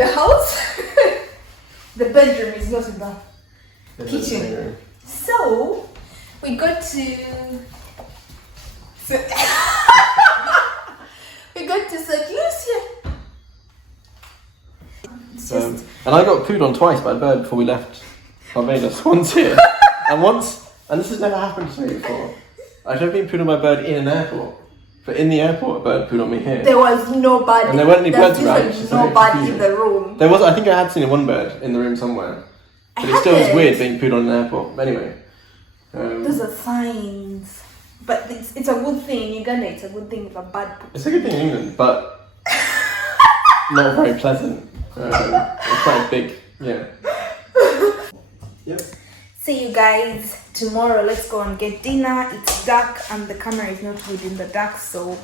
the house. The bedroom is not in the kitchen. So we got to we got to Saint Lucia. And I got pooed on twice by a bird before we left Barbados. Once here and this has never happened to me before. I've never been pooed on by a bird in an airport. But in the airport, a bird pooed on me here. There was nobody. And there weren't any birds around. There's nobody in the room. There was. I think I had seen one bird in the room somewhere. But it still was weird being pooed on in an airport. But anyway. Those are signs. But it's a good thing in Uganda. It's a good thing if a bird poops. It's a good thing in England, but not very pleasant. It's quite big. Yeah. Yep. See you guys tomorrow. Let's go and get dinner. It's dark and the camera is not good in the dark, so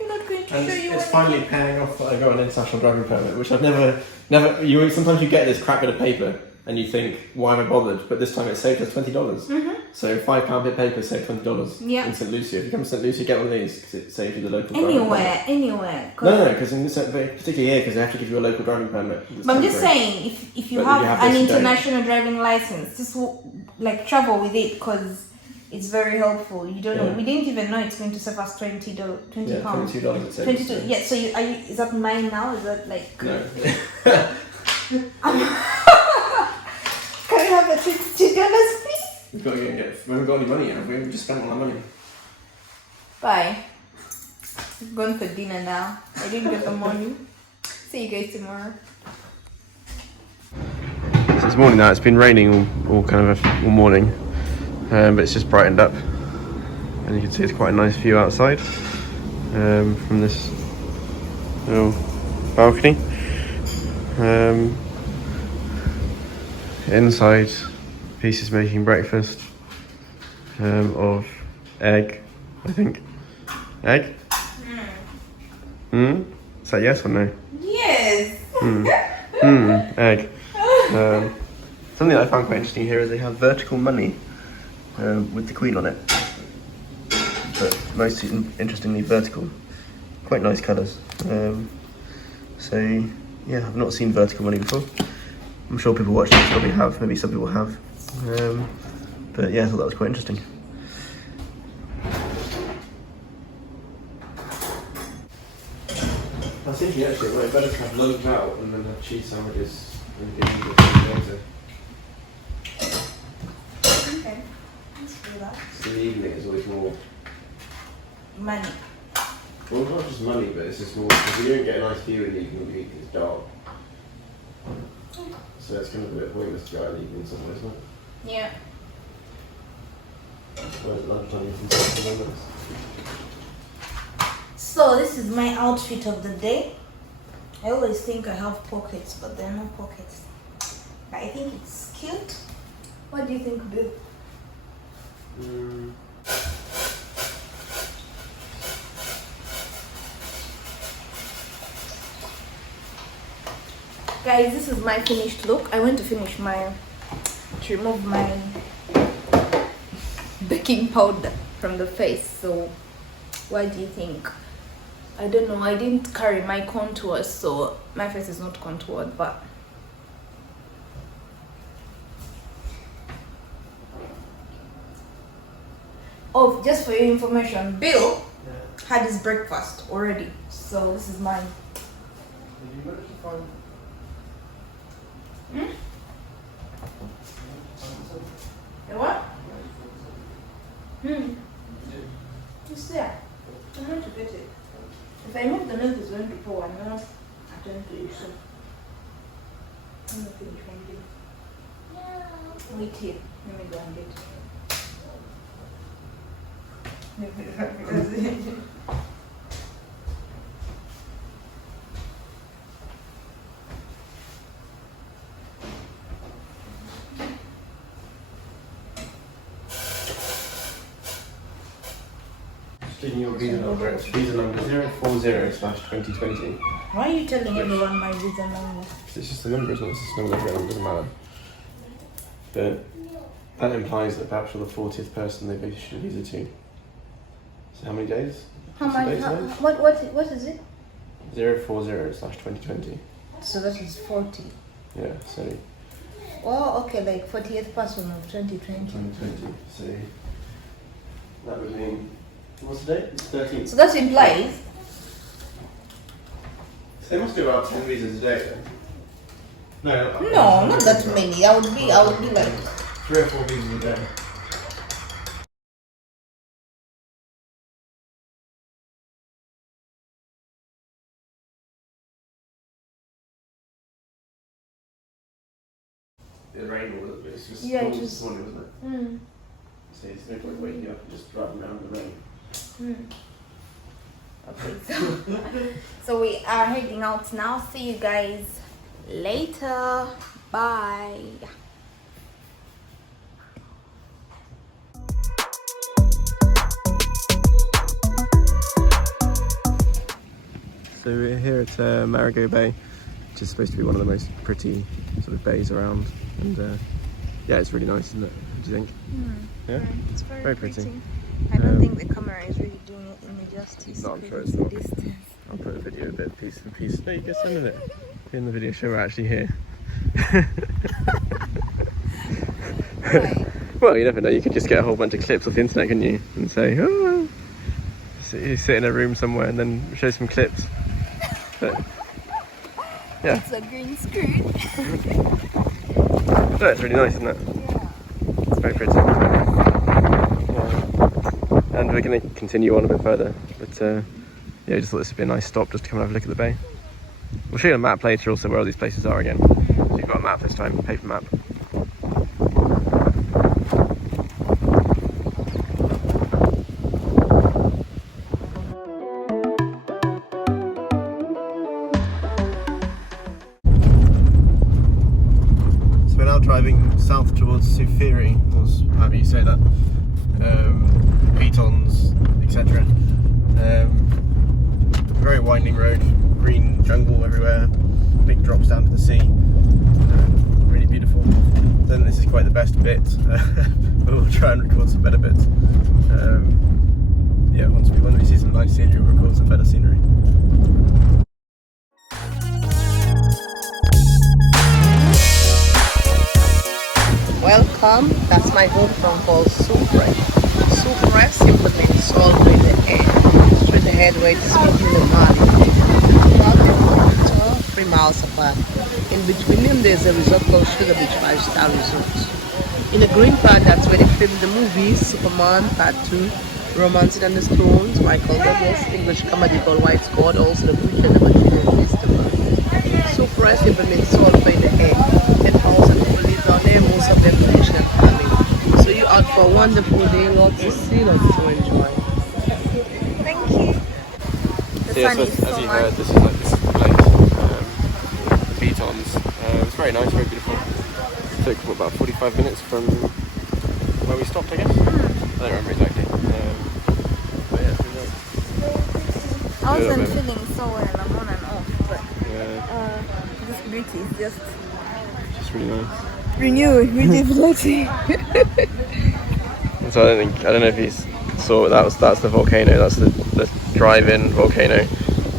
I'm not going to show you. It's finally paying off that I got an international driving permit, which I've never. Sometimes you get this crap bit of paper and you think, why am I bothered? But this time it saved us $20. Mm-hmm. So £5 bit of paper saved $20 in Saint Lucia. If you come to Saint Lucia, get one of these because it saves you the local driving permit. Anywhere. No, because particularly here, because they have to give you a local driving permit. But I'm just saying, if you have an international driving license, just like travel with it because it's very helpful. You don't know. We didn't even know it's going to save us $20. Yeah, $22 it saves. 22. Yeah. So is that mine now? Is that like? No. Can we have a $22, please? We've got to we haven't got any money yet. We haven't just spent all our money. Bye. We've gone for dinner now. I didn't get the money. See you guys tomorrow. So it's morning now. It's been raining all morning, but it's just brightened up, and you can see it's quite a nice view outside from this little balcony. Inside, Peace is making breakfast of egg, I think. Egg? Is that yes or no? Yes. Egg. Something that I found quite interesting here is they have vertical money with the Queen on it. But most interestingly vertical. Quite nice colours. So yeah, I've not seen vertical money before. I'm sure people watching this probably have, maybe some people have. But yeah, I thought that was quite interesting. I was thinking actually, it might be better to have lunch out and then have cheese sandwiches and get later. Okay, let's do that. So the evening is always more money. Well, not just money, but it's just more because you don't get a nice view in the evening. It's dark. So it's kind of a bit pointless to go out in the evening somewhere, isn't it? Yeah. Well, at lunchtime you can take some windows. So this is my outfit of the day. I always think I have pockets, but there are no pockets. I think it's cute. What do you think, Bill? Guys, this is my finished look. I went to remove my baking powder from the face. So what do you think? I don't know, I didn't carry my contours, so my face is not contoured, but oh, just for your information, Bill had his breakfast already, so this is mine. Did you manage to find? The what? It's there. I'm going to get it. If I move the milk, it's going to pour. I'm not attend to it, so I'm not finish one thing. Wait here. Let me go and get it. Checking your visa number. It's visa number 040/2020. Why are you telling everyone my visa number? It's just a number, isn't it? It's just a number, it doesn't matter. But that implies that perhaps you're the 40th person they've issued a visa to. So how many days? How much? What is it? 040/2020. So that is 40. Yeah, so. Oh, okay, like 40th person of 2020. 2020. So that would mean. What's the date? It's 13th. So that implies. So they must do about 10 visas a day then. No, not that many. I would be like 3 or 4 visas a day. It rained all of it. It's just this morning, wasn't it? So it's no point waking up and just driving around in the rain. Okay, so we are heading out now. See you guys later. Bye. So we're here at Marigot Bay, which is supposed to be one of the most pretty sort of bays around, and yeah, it's really nice, isn't it? What do you think? Yeah, it's very pretty. I don't think the camera is really doing it any justice. No, I'm sure it's not. I'll put the video a bit piece for piece. No, you get some of it in the video show. We're actually here. Right. Well, you never know. You could just get a whole bunch of clips off the internet, couldn't you? And say, oh, so you sit in a room somewhere and then show some clips. But, yeah. It's a green screen. No, it's really nice, isn't it? Yeah. It's very pretty. And we're going to continue on a bit further, but yeah, we just thought this would be a nice stop just to come and have a look at the bay. We'll show you a map later also where all these places are again. So you've got a map this time, a paper map. So we're now driving south towards Soufriere, or however you say that. Pitons, etc. Very winding road, green jungle everywhere, big drops down to the sea, really beautiful. Then this is quite the best bit, but we'll try and record some better bits. Yeah, when we see some nice scenery, we'll record some better scenery. Welcome. That's my hometown called Soufriere. Soufriere simply means salt in the air. Straight ahead where it's in the valley. About 3 miles apart. In between them there's a resort called Sugar Beach 5-star Resort. In the green part, that's where they filmed the movies Superman Part 2, Romancing on the Stones, Michael Douglas, English comedy called White God, also the Preacher and the Material Festival. Soufriere simply means salt in the air. 10,000 people live down there, most of them fishing and farming. So you're out for a wonderful day, lots to see, lots to enjoy. Thank you. The sun is as you heard, this is like this place, the Pitons. It's very nice, very beautiful. It took about 45 minutes from where we stopped, I guess. I don't remember exactly. But yeah, it's really nice. I wasn't feeling so well, I'm on and off, but Yeah, this beauty is just it's really nice. renewed rejuvenating. So I don't know if you saw that's the volcano. That's the drive-in volcano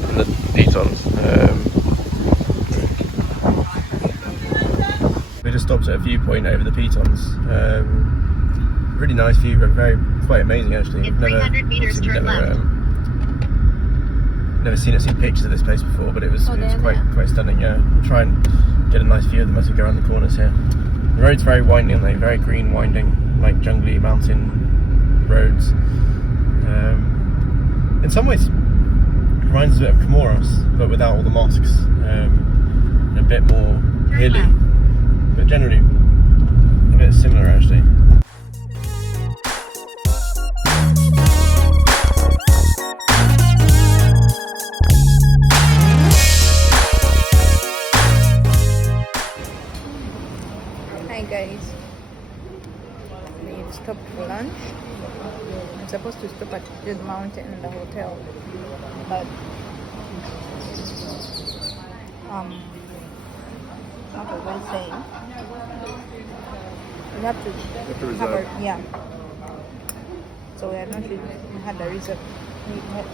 and the Pitons. We just stopped at a viewpoint over the Pitons. Really nice view, quite amazing actually. In 300 meters, turn left. Never seen pictures of this place before, but it was quite stunning. Yeah, we'll try and get a nice view of them as we go around the corners here. The road's very winding, like very green, winding, like jungly mountain roads. In some ways, it reminds us a bit of Comoros, but without all the mosques. A bit more hilly, but generally a bit similar actually. Hi guys, we've stopped for lunch. I'm supposed to stop at Jade Mountain in the hotel, but what was I saying? We have to reserve. So we had not had a reserve.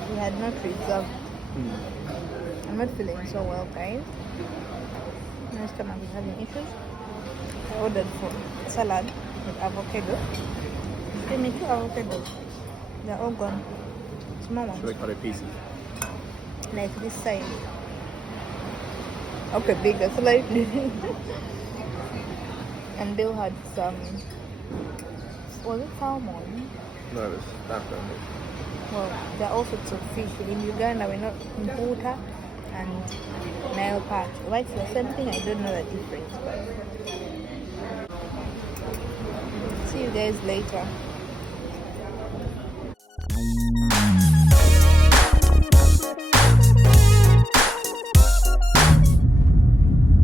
We had not reserved. I'm not feeling so well, guys. Next time I'll be having Italy. I ordered for salad with avocado. Give me 2 avocados. They're all gone. Small ones. Should I cut it pieces? Like this side. Okay, bigger slightly. And Bill had some, was it salmon? No, it was that one. Well, there are all sorts of fish. In Uganda, we're not in Huta and Nile Park. Why it's the same thing? I don't know the difference. But see you guys later.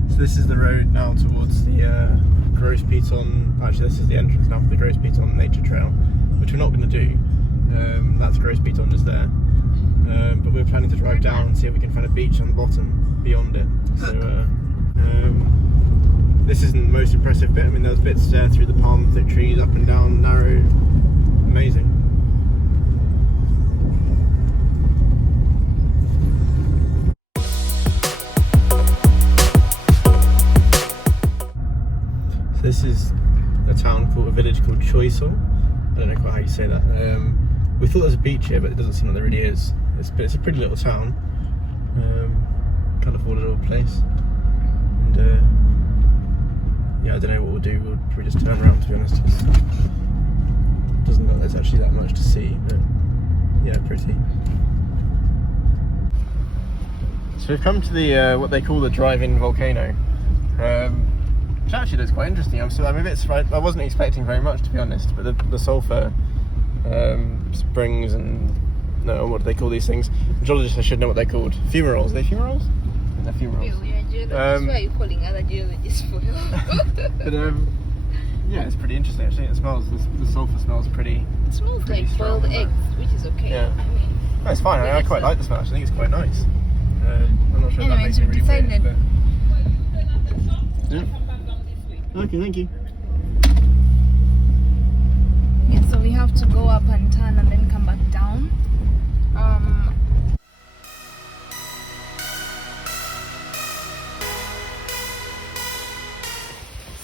So this is the road now towards the Gros Piton. Actually, this is the entrance now for the Gros Piton Nature Trail, which we're not going to do. That's Gros Piton just there. But we're planning to drive down and see if we can find a beach on the bottom beyond it. So this isn't the most impressive bit. I mean, there's bits there through the palm thick trees, up and down, narrow, amazing. So this is a town called, a village called Choiseul. I don't know quite how you say that. We thought there was a beach here, but it doesn't seem like there really is. It's a pretty little town, colourful little place, and yeah, I don't know what we'll do. We'll probably just turn around, to be honest. It doesn't look like there's actually that much to see, but yeah, pretty. So we've come to the what they call the drive-in volcano, which actually looks quite interesting. I'm a bit surprised. I wasn't expecting very much, to be honest, but the Sulfur Springs and no, what do they call these things? Geologists, I should know what they're called. Fumaroles. Are they fumaroles? They're fumaroles. Why are you calling other geologists for you? But yeah, it's pretty interesting actually. It smells. The sulfur smells pretty. It smells pretty like strong, boiled eggs, which is okay. Yeah. I mean, No, it's fine. I quite like the smell. I think it's quite nice. I'm not sure if that makes it really weird. But... Yeah. Okay, thank you. Yeah, so we have to go up and turn and then come back down.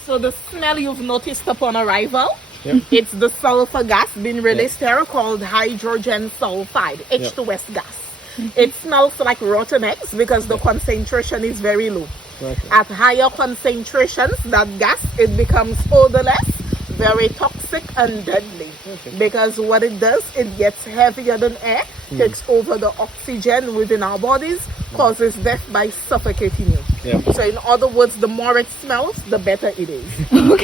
So the smell you've noticed upon arrival, Yep. it's the sulfur gas being released here called hydrogen sulfide, H2S gas. It smells like rotten eggs because the concentration is very low. Okay. At higher concentrations, that gas, it becomes odorless, very toxic and deadly. Okay. Because what it does, it gets heavier than air, takes over the oxygen within our bodies, causes death by suffocating you. Yeah. So in other words, the more it smells, the better it is.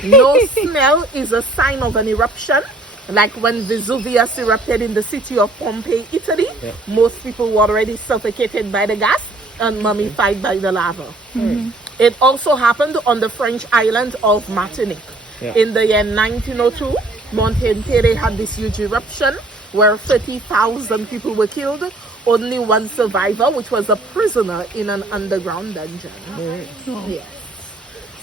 No smell is a sign of an eruption. Like when Vesuvius erupted in the city of Pompeii, Italy, most people were already suffocated by the gas and mummified by the lava. It also happened on the French island of Martinique. In the year 1902, Montenegro had this huge eruption where 30,000 people were killed. Only one survivor, which was a prisoner in an underground dungeon. Yes.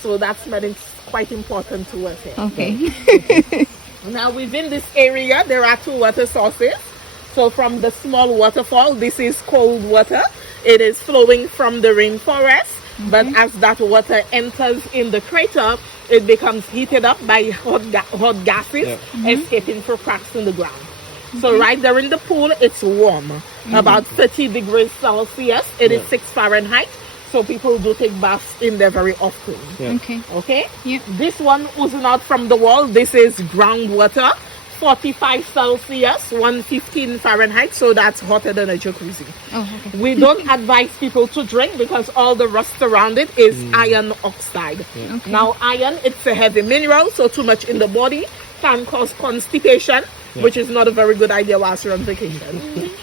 So that's made it quite important to work here. Okay. Now within this area, there are 2 water sources. So from the small waterfall, this is cold water. It is flowing from the rainforest. But as that water enters in the crater, it becomes heated up by hot gases escaping through cracks in the ground. So right there in the pool, it's warm, about 30 degrees Celsius. It is 6 Fahrenheit. So people do take baths in there very often. Okay. Okay? Yeah. This one oozing out from the wall, this is groundwater, 45 Celsius, 115 Fahrenheit. So that's hotter than a jacuzzi. Oh, okay. We don't advise people to drink because all the rust around it is iron oxide. Okay. Now iron, it's a heavy mineral, so too much in the body can cause constipation, which is not a very good idea whilst you're on vacation.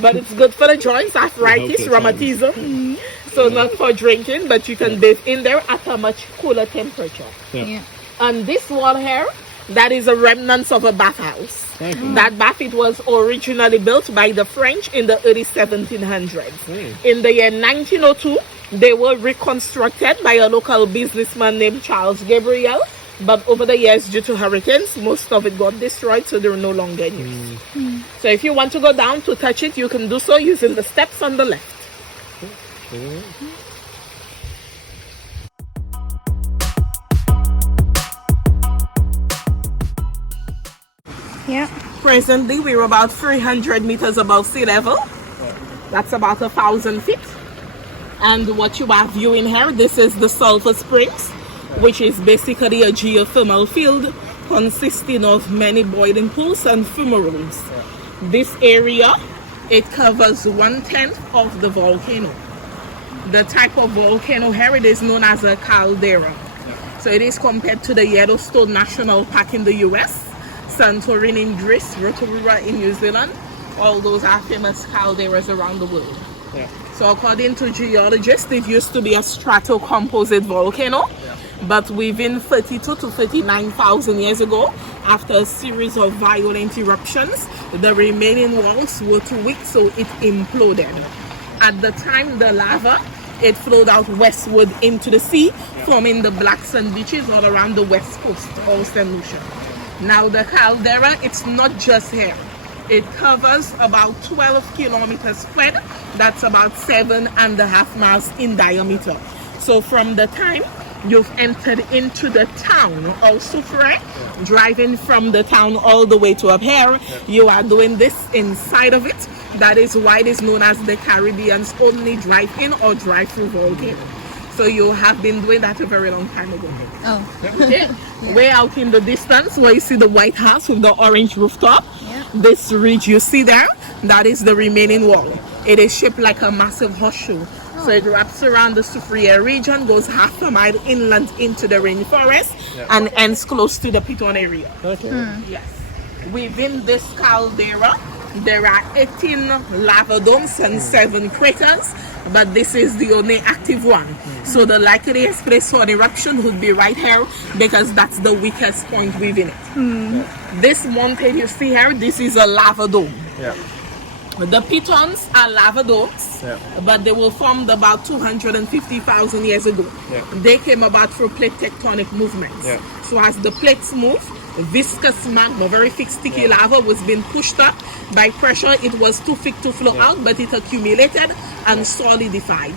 But it's good for the joints, arthritis, rheumatism. So not for drinking, but you can bathe in there at a much cooler temperature. Yeah. And this wall here, that is a remnants of a bathhouse. That bath, it was originally built by the French in the early 1700s. In the year 1902, they were reconstructed by a local businessman named Charles Gabriel. But over the years, due to hurricanes, most of it got destroyed, so they're no longer in use. So if you want to go down to touch it, you can do so using the steps on the left. Yeah. Presently, we're about 300 meters above sea level. That's about 1,000 feet. And what you are viewing here, this is the Sulfur Springs, which is basically a geothermal field consisting of many boiling pools and fumaroles. This area, it covers 1/10 of the volcano. The type of volcano here, it is known as a caldera. So it is compared to the Yellowstone National Park in the US, Santorini in Greece, Rotorua in New Zealand. All those are famous calderas around the world. So according to geologists, it used to be a stratocomposite volcano, but within 32 to 39,000 years ago, after a series of violent eruptions, the remaining walls were too weak, so it imploded. At the time, the lava, it flowed out westward into the sea, forming the black sand beaches all around the west coast of Saint Lucia. Now the caldera, it's not just here. It covers about 12 kilometers squared. That's about 7.5 miles in diameter. So from the time you've entered into the town of Soufriere, driving from the town all the way to up here, you are doing this inside of it. That is why it is known as the Caribbean's only drive-in or drive-through volcano. So you have been doing that a very long time ago. Oh. Okay. Way out in the distance where you see the White House with the orange rooftop, this ridge you see there, that is the remaining wall. It is shaped like a massive horseshoe. So it wraps around the Soufriere region, goes half a mile inland into the rainforest, and ends close to the Piton area. Okay. Yes. Within this caldera, there are 18 lava domes and 7 craters, but this is the only active one. So the likeliest place for an eruption would be right here, because that's the weakest point within it. This mountain you see here, this is a lava dome. The pitons are lava domes, but they were formed about 250,000 years ago. They came about through plate tectonic movements. So as the plates move, viscous magma, very thick sticky lava, was being pushed up. By pressure, it was too thick to flow out, but it accumulated and solidified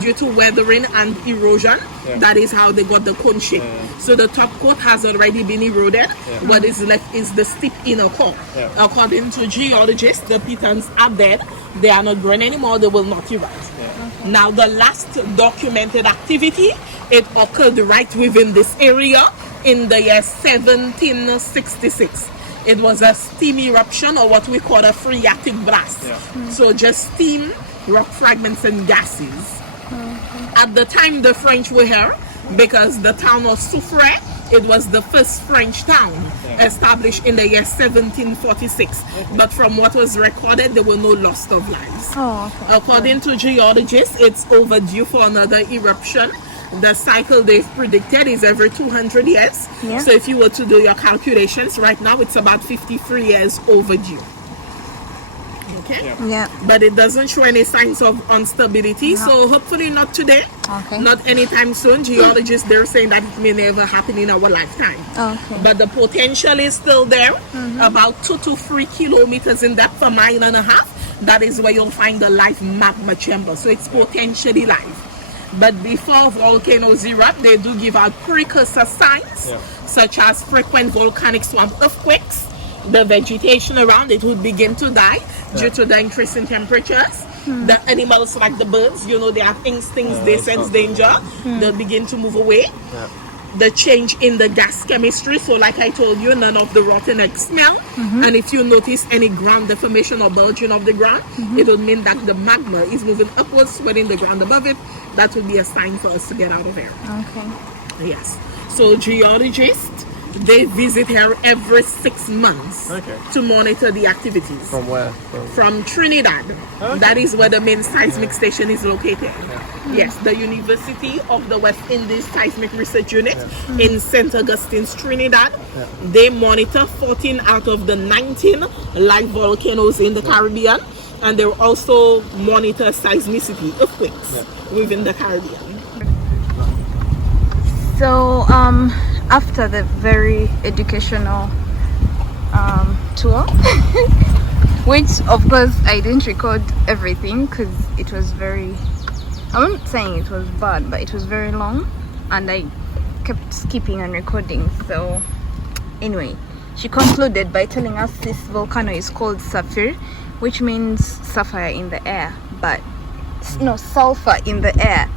due to weathering and erosion. That is how they got the cone shape. So the top coat has already been eroded. What is left is the steep inner core. According to geologists, the pitons are dead. They are not growing anymore. They will not erupt. Now, the last documented activity, it occurred right within this area in the year 1766. It was a steam eruption, or what we call a phreatic blast. So just steam, rock fragments and gases. At the time the French were here, because the town of Soufriere, it was the first French town established in the year 1746. But from what was recorded, there were no loss of lives. According to geologists, it's overdue for another eruption. The cycle they've predicted is every 200 years. So if you were to do your calculations right now, it's about 53 years overdue. Okay? But it doesn't show any signs of instability, so hopefully not today, not anytime soon. Geologists, they're saying that it may never happen in our lifetime. But the potential is still there, about 2 to 3 kilometers in depth, 1.5 miles. That is where you'll find the live magma chamber, so it's potentially live. But before volcanoes erupt, they do give out precursor signs, such as frequent volcanic swamp earthquakes. The vegetation around it would begin to die due to the increase in temperatures. The animals, like the birds, you know, they have instincts, they sense danger, they'll begin to move away. The change in the gas chemistry, so like I told you, none of the rotten egg smell. And if you notice any ground deformation or bulging of the ground, it would mean that the magma is moving upwards, sweating the ground above it. That would be a sign for us to get out of here. Yes. So geologists, they visit here every 6 months to monitor the activities. From where? From Trinidad. That is where the main seismic station is located. Yes, the University of the West Indies Seismic Research Unit in St. Augustine's, Trinidad. They monitor 14 out of the 19 live volcanoes in the Caribbean, and they also monitor seismicity, earthquakes within the Caribbean. So after the very educational tour, which of course I didn't record everything because it was very, I'm not saying it was bad, but it was very long and I kept skipping and recording. So anyway, she concluded by telling us this volcano is called Soufriere, which means sapphire in the air, but no, sulfur in the air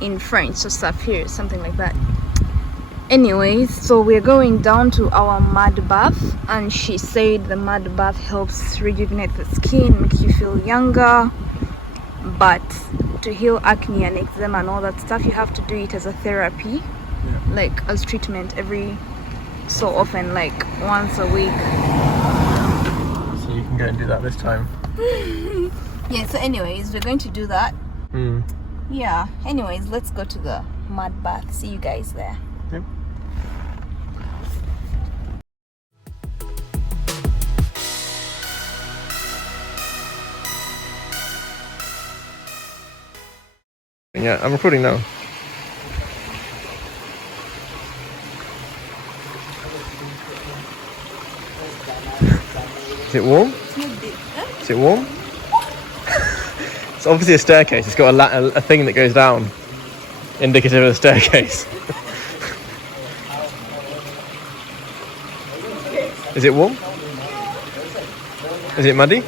in French, so Soufriere, something like that. Anyways, so we're going down to our mud bath, and she said the mud bath helps rejuvenate the skin, makes you feel younger, but to heal acne and eczema and all that stuff, you have to do it as a therapy, like as treatment every so often, like once a week. So you can go and do that this time. Yeah, so anyways, we're going to do that. Yeah, anyways, let's go to the mud bath. See you guys there. Yep. Yeah, I'm recording now. Is it warm? Is it warm? It's obviously a staircase. It's got a thing that goes down, indicative of a staircase. Is it warm? Is it muddy?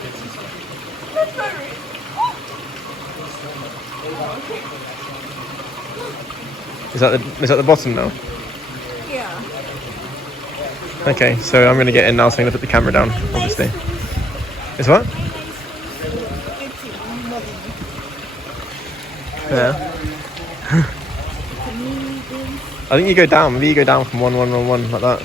Is that the bottom now? Yeah. Okay, so I'm going to get in now, so I'm going to put the camera down, obviously. It's what? Yeah. I think you go down. Maybe you go down from 1 like that.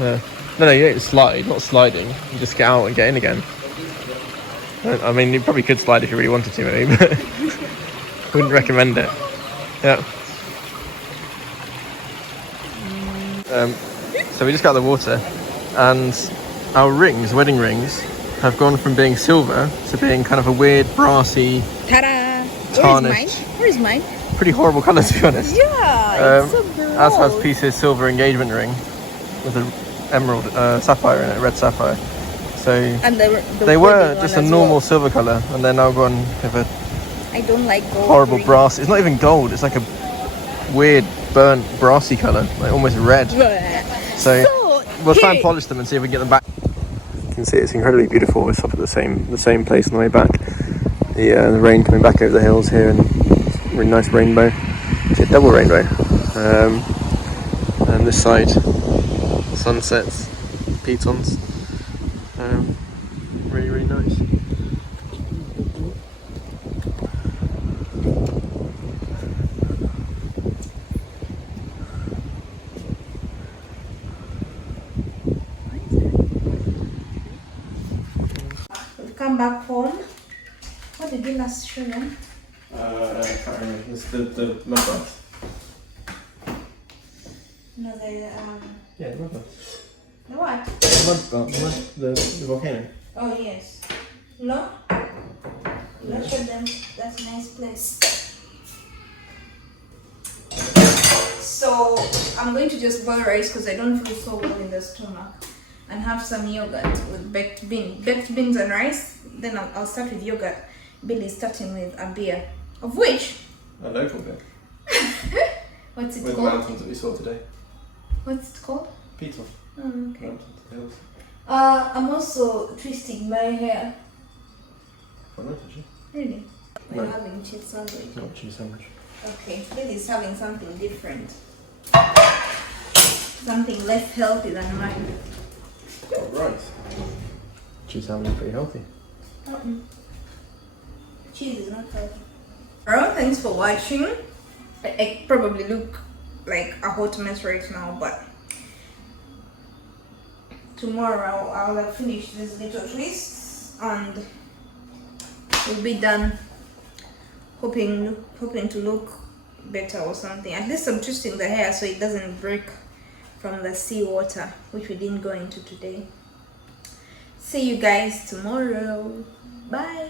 Yeah. No, you don't slide. Not sliding. You just get out and get in again. I mean, you probably could slide if you really wanted to, maybe, but wouldn't recommend it. Yeah. So we just got out of the water, and our rings, wedding rings, have gone from being silver to being kind of a weird brassy, Ta-da! tarnished. Where's mine? Pretty horrible colour, to be honest. Yeah, it's so gross. As has Peter's silver engagement ring with an emerald sapphire in it, red sapphire. So And they were just a normal silver colour, and they're now gone with a I don't like gold. horrible ring. brass. It's not even gold. It's like a weird burnt brassy colour, like almost red. So we'll try and polish them and see if we can get them back. You can see it's incredibly beautiful. It's up at the same place on the way back. The rain coming back over the hills here, and really nice rainbow. Actually, a double rainbow. And this side, sunsets, pitons. Really, really nice. We've come back home. What did you last show them? I can't remember. It's the mud bath. No, Yeah, the mud bath. the what? The mud bath. The volcano. Oh yes. No? Let's show them. That's a nice place. So I'm going to just boil rice because I don't feel so well in the stomach, and have some yogurt with baked beans and rice. Then I'll start with yogurt. Billy's starting with a beer, of which A local beer. what's it With called? mountains that we saw today. What's it called? Piton. Oh, okay. Mountains, hills. I'm also twisting my hair. Quite nice, actually. Really? We're No. having cheese sandwich. Not cheese sandwich. Okay, Billy's having something different. Something less healthy than mine. Got rice. Cheese sandwich is pretty healthy. Cheese is not healthy. Alright, thanks for watching. I probably look like a hot mess right now, but tomorrow I'll have finished these little twists and we'll be done. Hoping to look better or something. At least I'm twisting the hair so it doesn't break from the seawater, which we didn't go into today. See you guys tomorrow. Bye.